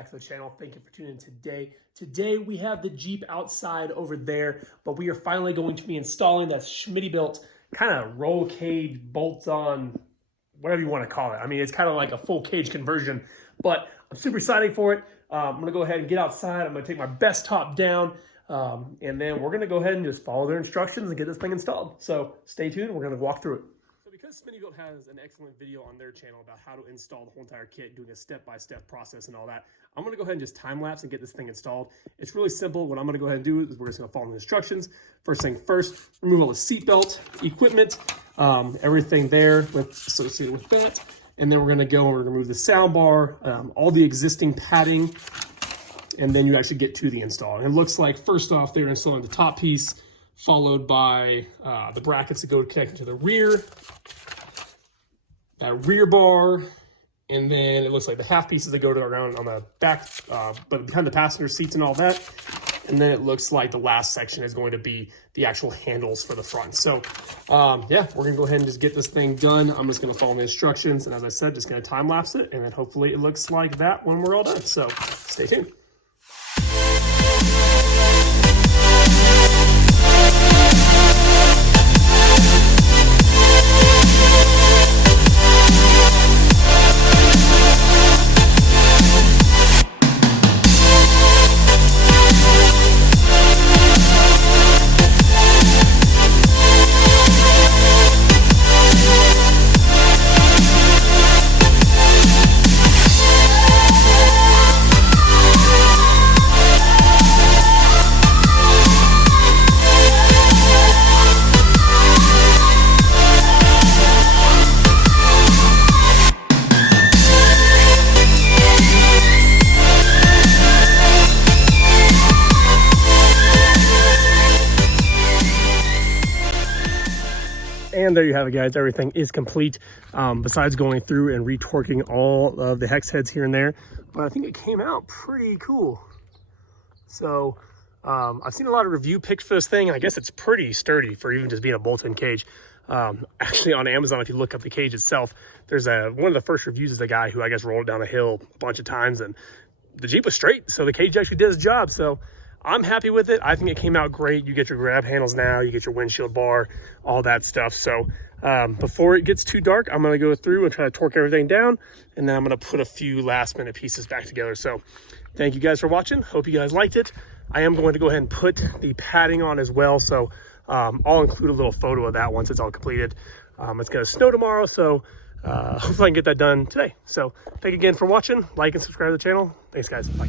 back to the channel. Thank you for tuning in today. Today we have the Jeep outside over there, but we are finally going to be installing that Smittybilt kind of roll cage, bolts on, whatever you want to call it. I mean, it's kind of like a full cage conversion, but I'm super excited for it. I'm going to go ahead and get outside. I'm going to take my best top down, and then we're going to go ahead and just follow their instructions and get this thing installed. So stay tuned. We're going to walk through it. So because Smittybilt has an excellent video on their channel about how to install the whole entire kit, doing a step-by-step process and all that, I'm going to go ahead and just time-lapse and get this thing installed. It's really simple. What I'm going to go ahead and do is we're just going to follow the instructions. First thing first, remove all the seatbelt equipment, everything there associated with that. And then we're going to go and we're going to remove the sound bar, all the existing padding, and then you actually get to the install. And it looks like, first off, they're installing the top piece, followed by the brackets that go connected to the rear, that rear bar, and then it looks like the half pieces that go to around on the back, but behind the passenger seats and all that. And then it looks like the last section is going to be the actual handles for the front. So yeah, we're gonna go ahead and just get this thing done. I'm just gonna follow the instructions. And as I said, just gonna time lapse it. And then hopefully it looks like that when we're all done. So stay tuned. And there you have it, guys. Everything is complete, besides going through and retorquing all of the hex heads here and there. But I think it came out pretty cool. So I've seen a lot of review pics for this thing, and I guess it's pretty sturdy for even just being a bolt-in cage. Actually, on Amazon, if you look up the cage itself, there's one of the first reviews is a guy who I guess rolled down a hill a bunch of times, and the Jeep was straight. So the cage actually did its job. So I'm happy with it. I think it came out great. You get your grab handles now, you get your windshield bar, all that stuff. So before it gets too dark, I'm going to go through and try to torque everything down, and then I'm going to put a few last minute pieces back together. So thank you guys for watching. Hope you guys liked it. I am going to go ahead and put the padding on as well. So I'll include a little photo of that once it's all completed. It's going to snow tomorrow, so hopefully I can get that done today. So thank you again for watching. Like and subscribe to the channel. Thanks, guys. Bye.